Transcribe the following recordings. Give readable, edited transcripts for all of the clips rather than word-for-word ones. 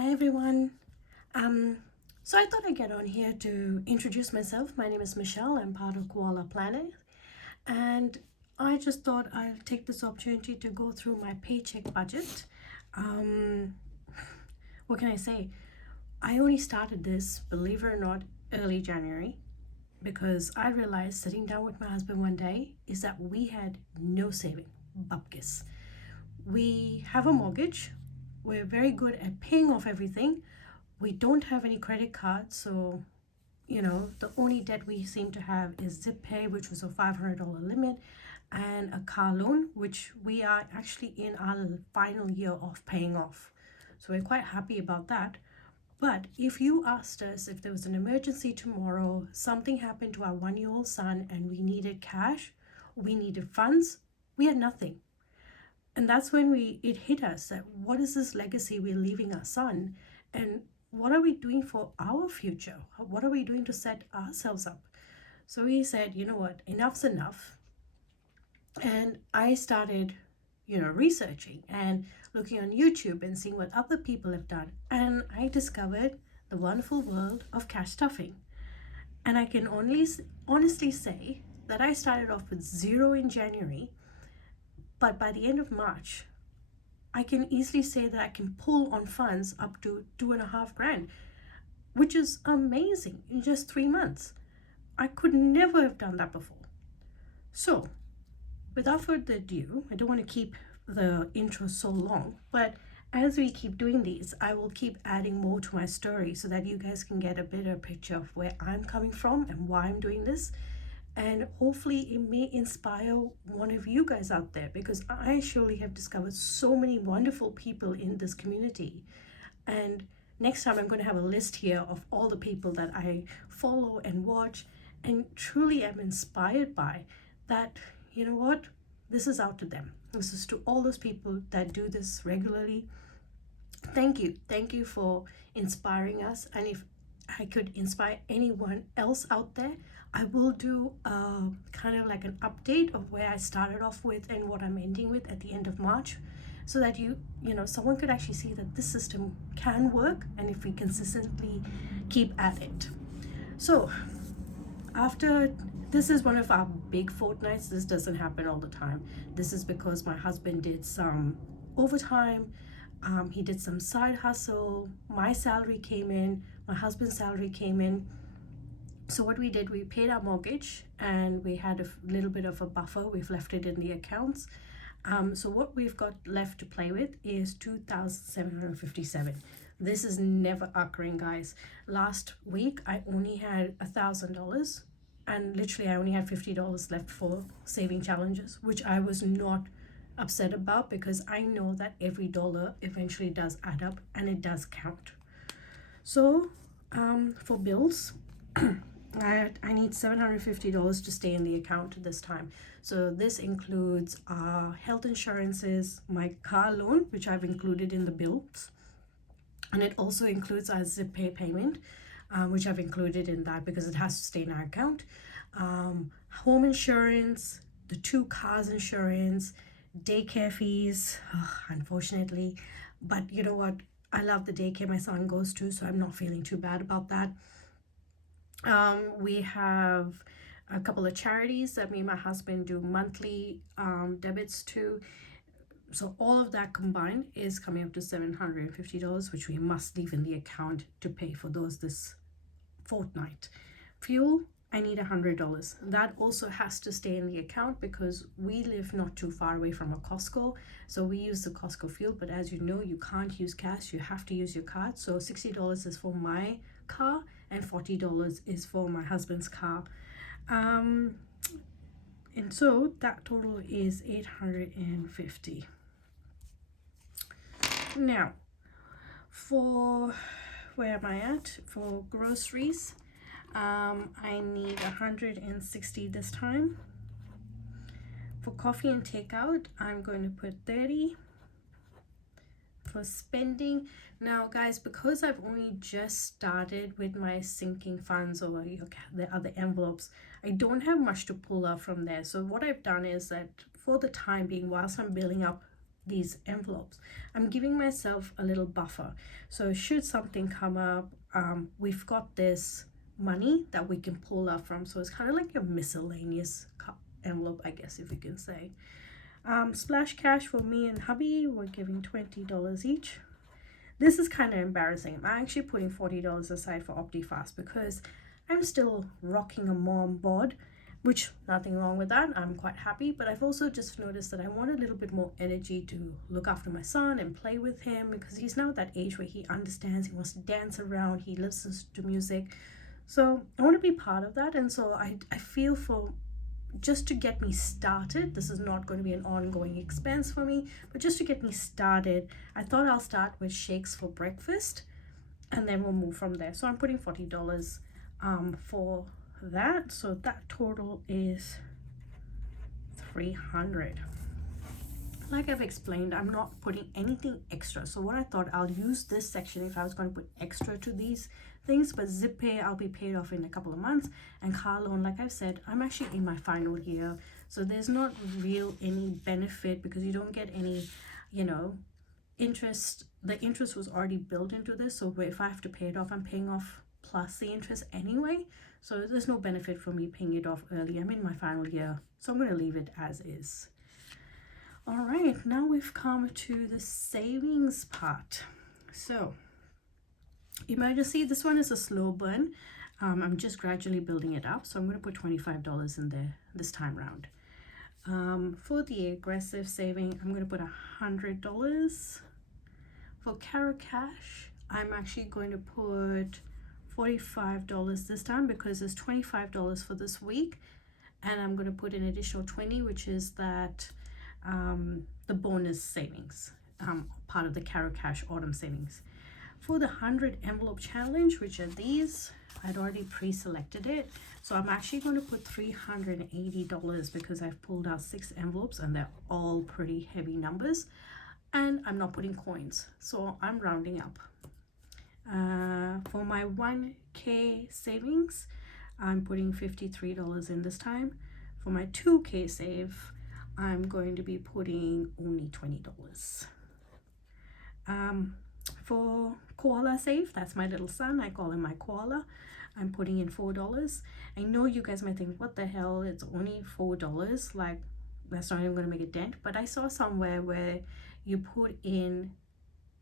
Hi everyone. Um, so I thought I'd get on here to introduce myself. My name is Michelle. I'm part of koala.planning, and I just thought I'll take this opportunity to go through my paycheck budget. Um, what can I say? I only started this, believe it or not, early January because I realized sitting down with my husband one day is that we had no saving, bupkis. We have a mortgage. We're very good at paying off everything. We don't have any credit cards, so the only debt we seem to have is zip pay, which was a $500 limit, and a car loan, which we are actually in our final year of paying off. So we're quite happy about that. But if you asked us if there was an emergency tomorrow, something happened to our 1-year-old son and we needed cash, we needed funds, we had nothing. And that's when it hit us that what is this legacy we're leaving our son, and what are we doing for our future? What are we doing to set ourselves up? So we said, you know what, enough's enough. And I started researching and looking on YouTube and seeing what other people have done, and I discovered the wonderful world of cash stuffing. And I can only honestly say that I started off with zero in January, but by the end of March I can easily say that I can pull on funds up to 2.5 grand, which is amazing in just 3 months. I could never have done that before. So without further ado, I don't want to keep the intro so long, but as we keep doing these, I will keep adding more to my story so that you guys can get a better picture of where I'm coming from and why I'm doing this. And hopefully it may inspire one of you guys out there, because I surely have discovered so many wonderful people in this community. And next time I'm going to have a list here of all the people that I follow and watch and truly am inspired by, that, you know what, this is out to them. This is to all those people that do this regularly. Thank you for inspiring us. And if I could inspire anyone else out there, I will do kind of like an update of where I started off with and what I'm ending with at the end of March, so that someone could actually see that this system can work, and if we consistently keep at it. So after this is one of our big fortnights. This doesn't happen all the time. This is because my husband did some overtime. He did some side hustle. My salary came in. My husband's salary came in. So what we did, we paid our mortgage and we had a little bit of a buffer. We've left it in the accounts. So what we've got left to play with is $2,757. This is never occurring, guys. Last week, I only had $1,000, and literally I only had $50 left for saving challenges, which I was not upset about, because I know that every dollar eventually does add up and it does count. So for bills, I need $750 to stay in the account this time. So this includes health insurances, my car loan, which I've included in the bills, and it also includes our zip pay payment, which I've included in that because it has to stay in our account. Home insurance, the 2 cars insurance, daycare fees, unfortunately, but you know what? I love the daycare my son goes to, so I'm not feeling too bad about that. We have a couple of charities that me and my husband do monthly debits to. So all of that combined is coming up to $750, which we must leave in the account to pay for those this fortnight. Fuel, I need $100. That also has to stay in the account because we live not too far away from a Costco. So we use the Costco fuel, but as you know, you can't use cash. You have to use your card. So $60 is for my car and $40 is for my husband's car. And so that total is $850. Now, for where am I at? For groceries, I need $160 this time. For coffee and takeout, I'm going to put $30. For spending, now guys, because I've only just started with my sinking funds or the other envelopes, I don't have much to pull out from there. So what I've done is that for the time being, whilst I'm building up these envelopes. I'm giving myself a little buffer. So should something come up, we've got this money that we can pull up from. So it's kind of like a miscellaneous envelope, I guess, if you can say. Splash cash for me and hubby, we're giving $20 each. This is kind of embarrassing. I'm actually putting $40 aside for OptiFast because I'm still rocking a mom bod, which nothing wrong with that. I'm quite happy, but I've also just noticed that I want a little bit more energy to look after my son and play with him, because he's now at that age where he understands, he wants to dance around, he listens to music. So I want to be part of that. And so I feel for just to get me started, this is not going to be an ongoing expense for me, but just to get me started, I thought I'll start with shakes for breakfast and then we'll move from there. So I'm putting $40 for that. So that total is $300. Like I've explained, I'm not putting anything extra. So what I thought, I'll use this section if I was going to put extra to these things, but zip pay I'll be paid off in a couple of months, and car loan, like I've said, I'm actually in my final year, so there's not real any benefit because you don't get any, you know, interest. The interest was already built into this, so if I have to pay it off, I'm paying off plus the interest anyway, so there's no benefit for me paying it off early. I'm in my final year, so I'm going to leave it as is. All right, now we've come to the savings part. So emergency, this one is a slow burn. I'm just gradually building it up, so I'm going to put $25 in there this time round. For the aggressive saving, I'm going to put $100. For Carrot Cash, I'm actually going to put $45 this time because it's $25 for this week, and I'm going to put an additional $20, which is that the bonus savings, part of the Carrot Cash autumn savings. For the 100 envelope challenge, which are these, I'd already pre-selected it, so I'm actually going to put $380 because I've pulled out 6 envelopes and they're all pretty heavy numbers, and I'm not putting coins, so I'm rounding up. For my 1K savings, I'm putting $53 in this time. For my 2K save, I'm going to be putting only $20. For koala save, that's my little son, I call him my koala, I'm putting in $4. I know you guys might think, what the hell, it's only $4, like that's not even going to make a dent, but I saw somewhere where you put in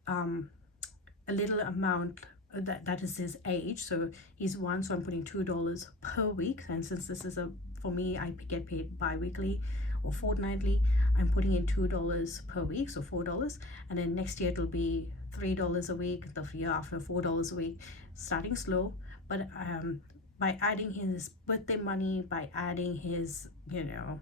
a little amount that is his age, so he's 1, so I'm putting $2 per week, and since this is for me, I get paid bi-weekly or fortnightly, I'm putting in $2 per week, so $4, and then next year it'll be $3 a week, the year after $4 a week, starting slow, but by adding his birthday money, by adding his, you know,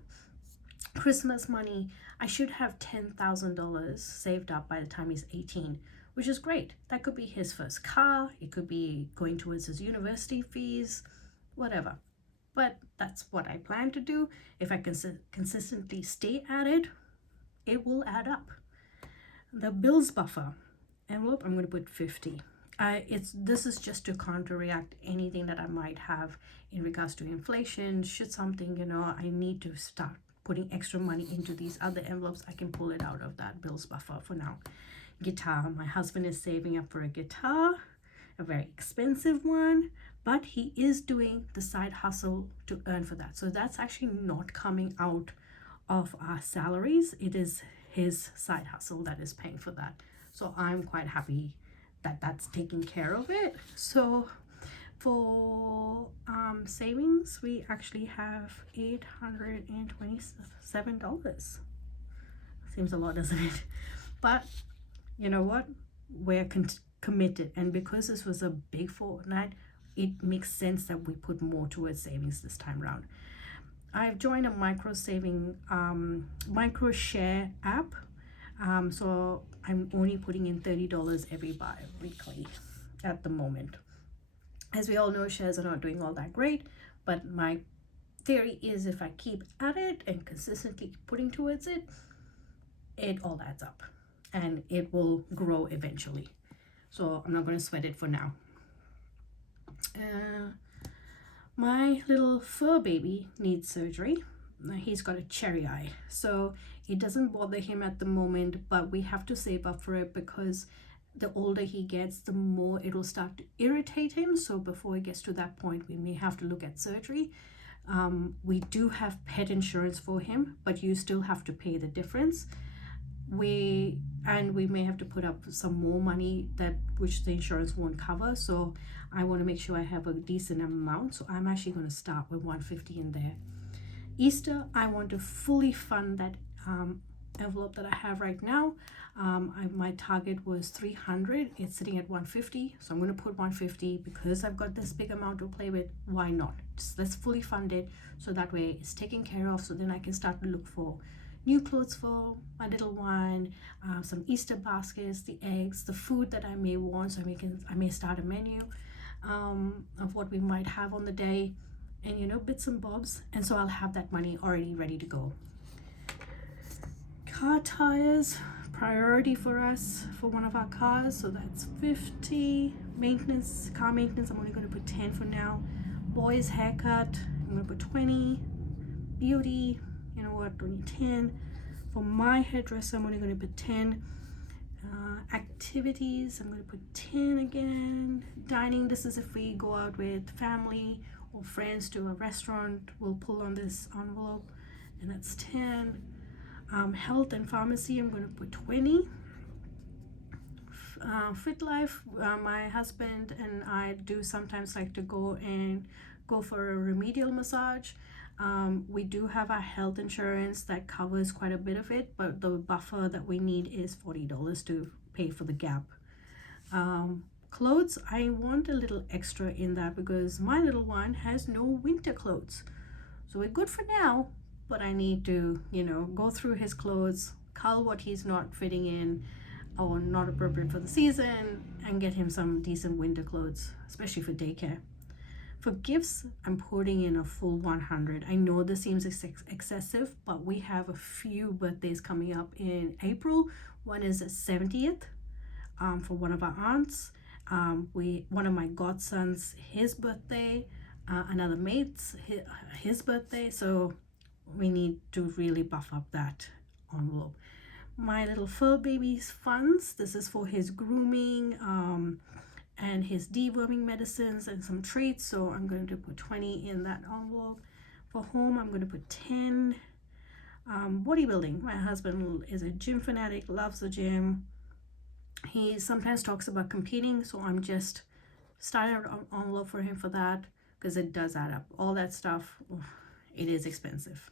Christmas money, I should have $10,000 saved up by the time he's 18, which is great. That could be his first car, it could be going towards his university fees, whatever. But that's what I plan to do. If I can consistently stay at it, it will add up. The bills buffer envelope, I'm going to put 50. This is just to counteract anything that I might have in regards to inflation. Should something, you know, I need to start putting extra money into these other envelopes, I can pull it out of that bills buffer for now. Guitar, my husband is saving up for a guitar, a very expensive one, but he is doing the side hustle to earn for that. So that's actually not coming out of our salaries. It is his side hustle that is paying for that. So I'm quite happy that that's taking care of it. So for savings, we actually have $827. Seems a lot, doesn't it? But you know what? We're committed, and because this was a big fortnight, it makes sense that we put more towards savings this time around. I've joined a micro share app, so I'm only putting in $30 every bi-weekly at the moment. As we all know, shares are not doing all that great, but my theory is if I keep at it and consistently putting towards it, it all adds up and it will grow eventually. So I'm not going to sweat it for now. My little fur baby needs surgery, he's got a cherry eye, so it doesn't bother him at the moment, but we have to save up for it because the older he gets, the more it will start to irritate him. So before it gets to that point, we may have to look at surgery. We do have pet insurance for him, but you still have to pay the difference. We may have to put up some more money that which the insurance won't cover. So I want to make sure I have a decent amount. So I'm actually going to start with 150 in there. Easter, I want to fully fund that envelope that I have right now. My target was 300. It's sitting at 150, so I'm going to put 150 because I've got this big amount to play with. Why not? Just let's fully fund it, so that way it's taken care of, so then I can start to look for new clothes for my little one, some Easter baskets, the eggs, the food that I may want, so I may start a menu of what we might have on the day, and you know, bits and bobs. And so I'll have that money already ready to go. Car tires, priority for us for one of our cars, so that's 50. Maintenance, car maintenance, I'm only going to put 10 for now. Boys haircut, I'm going to put 20. Beauty, you know what, only 10. For my hairdresser, I'm only going to put 10. Activities, I'm going to put 10 again. Dining, this is if we go out with family or friends to a restaurant, we'll pull on this envelope, and that's 10. Health and pharmacy, I'm going to put 20. Fit life, my husband and I do sometimes like to go for a remedial massage. We do have our health insurance that covers quite a bit of it, but the buffer that we need is $40 to pay for the gap. Clothes, I want a little extra in that because my little one has no winter clothes, so we're good for now, but I need to, you know, go through his clothes, cull what he's not fitting in or not appropriate for the season, and get him some decent winter clothes, especially for daycare. For gifts, I'm putting in a full 100. I know this seems excessive, but we have a few birthdays coming up in April. One is the 70th for one of our aunts. One of my godsons, his birthday, another mate's his birthday. So we need to really buff up that envelope. My little fur baby's funds, this is for his grooming and his deworming medicines and some treats, so I'm going to put 20 in that envelope. For home, I'm going to put 10. Bodybuilding, my husband is a gym fanatic, loves the gym. He sometimes talks about competing, so I'm just starting an envelope for him for that, because it does add up. All that stuff, it is expensive.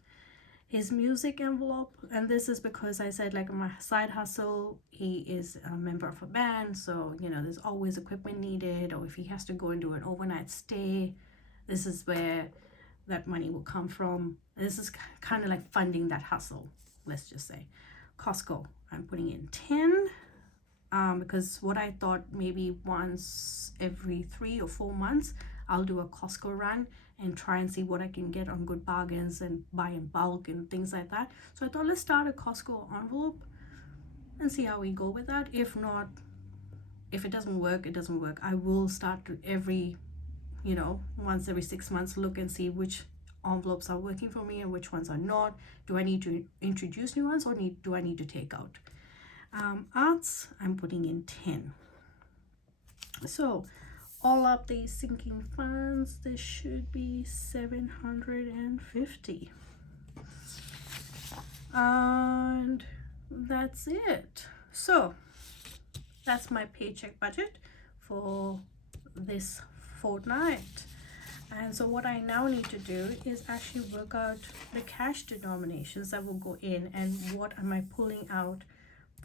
His music envelope, and this is because I said, like, my side hustle, he is a member of a band, so you know, there's always equipment needed, or if he has to go and do an overnight stay, this is where that money will come from. This is kind of like funding that hustle, let's just say. Costco, I'm putting in 10 because what I thought, maybe once every 3 or 4 months I'll do a Costco run and try and see what I can get on good bargains and buy in bulk and things like that. So I thought, let's start a Costco envelope and see how we go with that. If not, if it doesn't work, it doesn't work. I will start to once every 6 months, look and see which envelopes are working for me and which ones are not. Do I need to introduce new ones, or do I need to take out? Arts, I'm putting in 10. So all up these sinking funds, this should be 750. And that's it. So that's my paycheck budget for this fortnight. And so what I now need to do is actually work out the cash denominations that will go in and what am I pulling out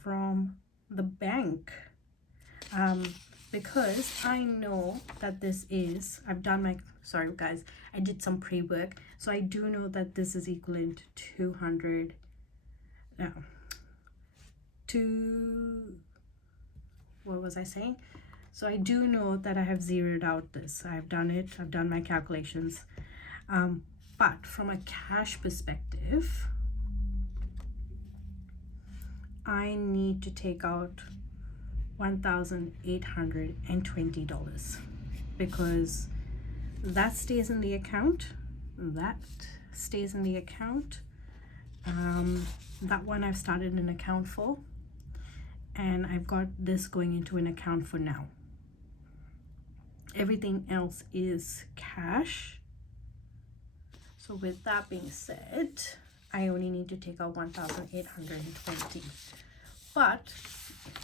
from the bank. Because I know that this is, sorry guys, I did some pre-work, so I do know that this is equivalent to 200, what was I saying? So I do know that I have zeroed out this. I've done it, I've done my calculations. But from a cash perspective, I need to take out $1,820 because that stays in the account, that stays in the account. That one I've started an account for, and I've got this going into an account for now. Everything else is cash. So with that being said, I only need to take out 1,820. But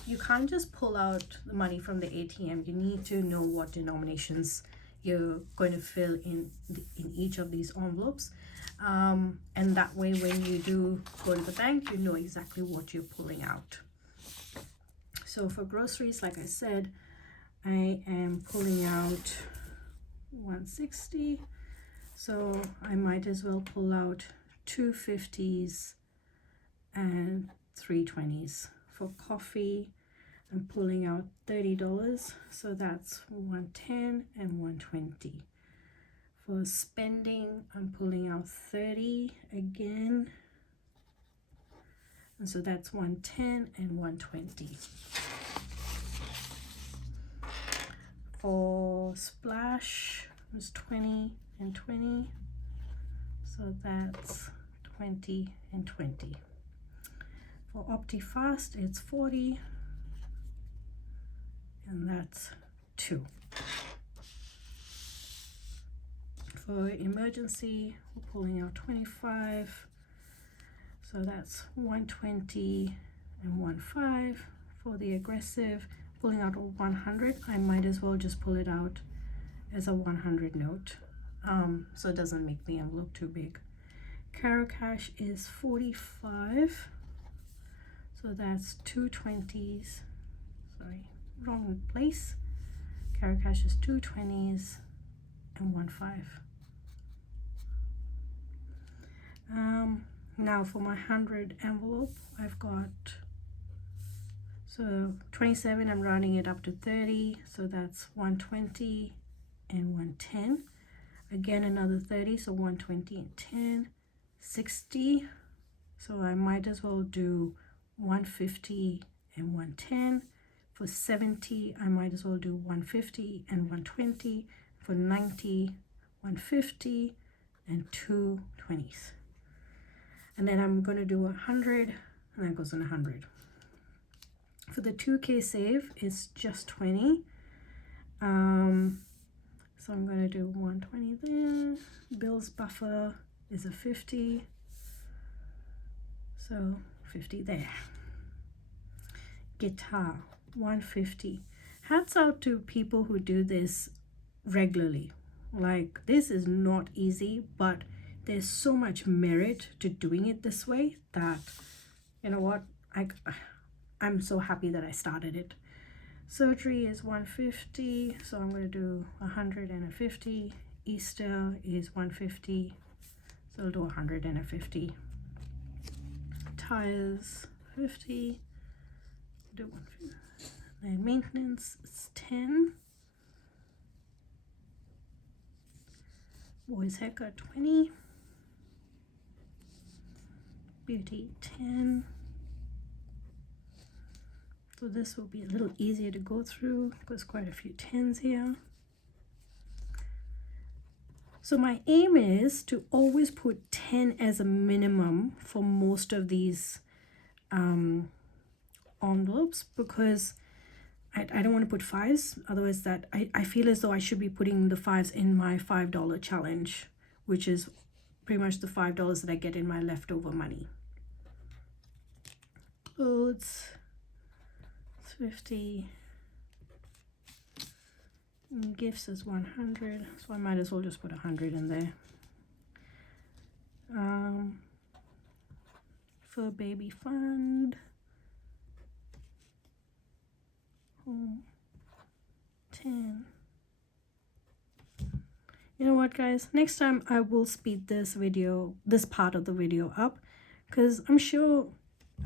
you can't just pull out the money from the ATM. You need to know what denominations you're going to fill in each of these envelopes. And that way, when you do go to the bank, you know exactly what you're pulling out. So for groceries, like I said, I am pulling out 160. So I might as well pull out 2 50s and 3 20s. For coffee, I'm pulling out $30. So that's 110 and 120. For spending, I'm pulling out 30 again. And so that's 110 and 120. For splash, it's 20 and 20. So that's 20 and 20. For OptiFast, it's 40. And that's 2. For emergency, we're pulling out 25. So that's 120 and 15. For the aggressive, pulling out 100. I might as well just pull it out as a 100 note, so it doesn't make the envelope too big. Caro Cash is 45. So that's 2 20s. Sorry, wrong place. Caro Cash is 2 20s and 1 5. Now for my 100 envelope, I've got, so 27, I'm rounding it up to 30, so that's 120 and 110. Again, another 30, so 120 and 10. 60, so I might as well do 150 and 110. For 70, I might as well do 150 and 120. For 90, 150 and 2 20s. And then I'm going to do 100, and that goes in 100. For the 2K save, it's just 20. So I'm going to do 120 there. Bills buffer is a 50. So 50 there. Guitar, 150. Hats out to people who do this regularly. Like, this is not easy, but there's so much merit to doing it this way that, you know what, I'm so happy that I started it. Surgery is 150, so I'm going to do 100 and a 50. Easter is 150, so I'll do 100 and a 50. Tires, 50. Do 150. Then maintenance is 10. Boys haircut, 20. Beauty, 10. So this will be a little easier to go through because quite a few 10s here. So my aim is to always put 10 as a minimum for most of these envelopes, because I don't want to put 5s, otherwise that I feel as though I should be putting the 5s in my $5 challenge, which is pretty much the $5 that I get in my leftover money. Clothes, 50. Gifts is 100, so I might as well just put 100 in there. For baby fund, home, 10. You know what, guys, next time I will speed this part of the video up, because I'm sure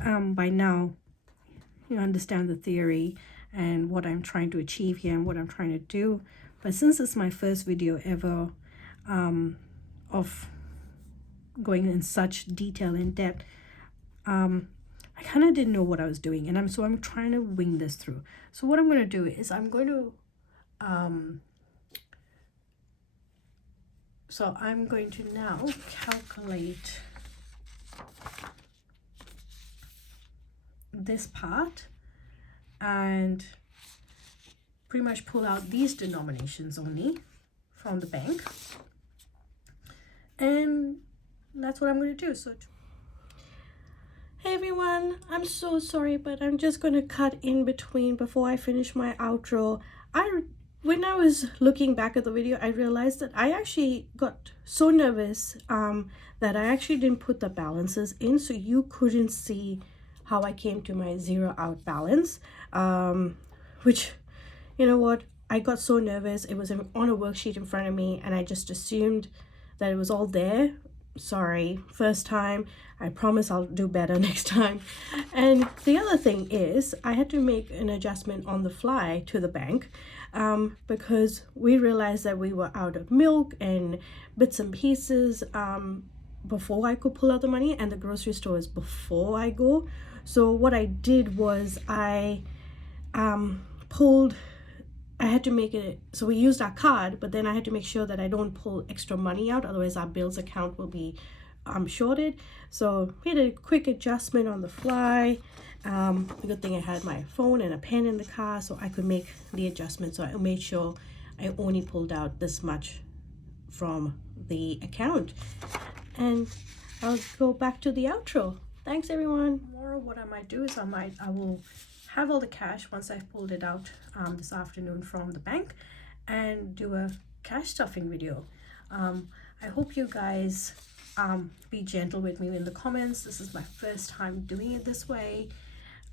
by now you understand the theory and what I'm trying to achieve here and what I'm trying to do. But since it's my first video ever of going in such detail in depth, I kind of didn't know what I was doing, and I'm trying to wing this through. So what I'm going to do is I'm going to So I'm going to now calculate this part and pretty much pull out these denominations only from the bank, and that's what I'm going to do. So hey everyone, I'm so sorry, but I'm just going to cut in between before I finish my outro. When I was looking back at the video, I realized that I actually got so nervous that I actually didn't put the balances in, so you couldn't see how I came to my zero out balance, which, you know what, I got so nervous. It was on a worksheet in front of me and I just assumed that it was all there. Sorry, first time. I promise I'll do better next time. And the other thing is I had to make an adjustment on the fly to the bank because we realized that we were out of milk and bits and pieces before I could pull out the money, and the grocery store is before I go. So what I did was I had to make it, so we used our card, but then I had to make sure that I don't pull extra money out, otherwise our bills account will be shorted. So we had a quick adjustment on the fly. The good thing I had my phone and a pen in the car so I could make the adjustment. So I made sure I only pulled out this much from the account. And I'll go back to the outro. Thanks everyone. Tomorrow what I might do is I will have all the cash once I've pulled it out this afternoon from the bank, and do a cash stuffing video. I hope you guys be gentle with me in the comments. This is my first time doing it this way.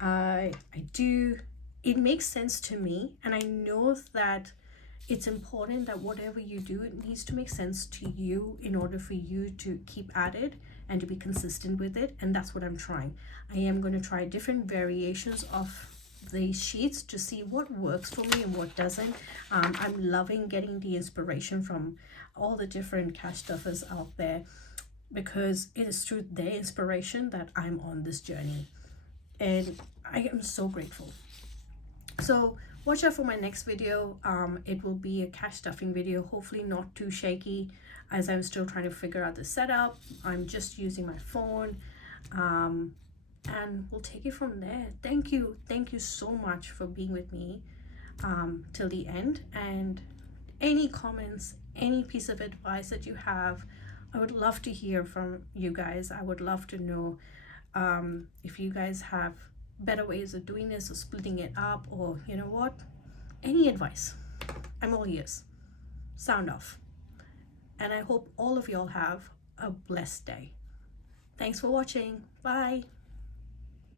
It makes sense to me, and I know that it's important that whatever you do, it needs to make sense to you in order for you to keep at it and to be consistent with it. And that's what I'm trying. I am going to try different variations of these sheets to see what works for me and what doesn't. I'm loving getting the inspiration from all the different cash stuffers out there, because it is through their inspiration that I'm on this journey, and I am so grateful. So watch out for my next video. It will be a cash stuffing video, hopefully not too shaky, as I'm still trying to figure out the setup. I'm just using my phone, and we'll take it from there. Thank you so much for being with me till the end. And any comments, any piece of advice that you have, I would love to hear from you guys. I would love to know if you guys have better ways of doing this or splitting it up, or you know what, any advice. I'm all ears. Sound off. And I hope all of y'all have a blessed day. Thanks for watching. Bye.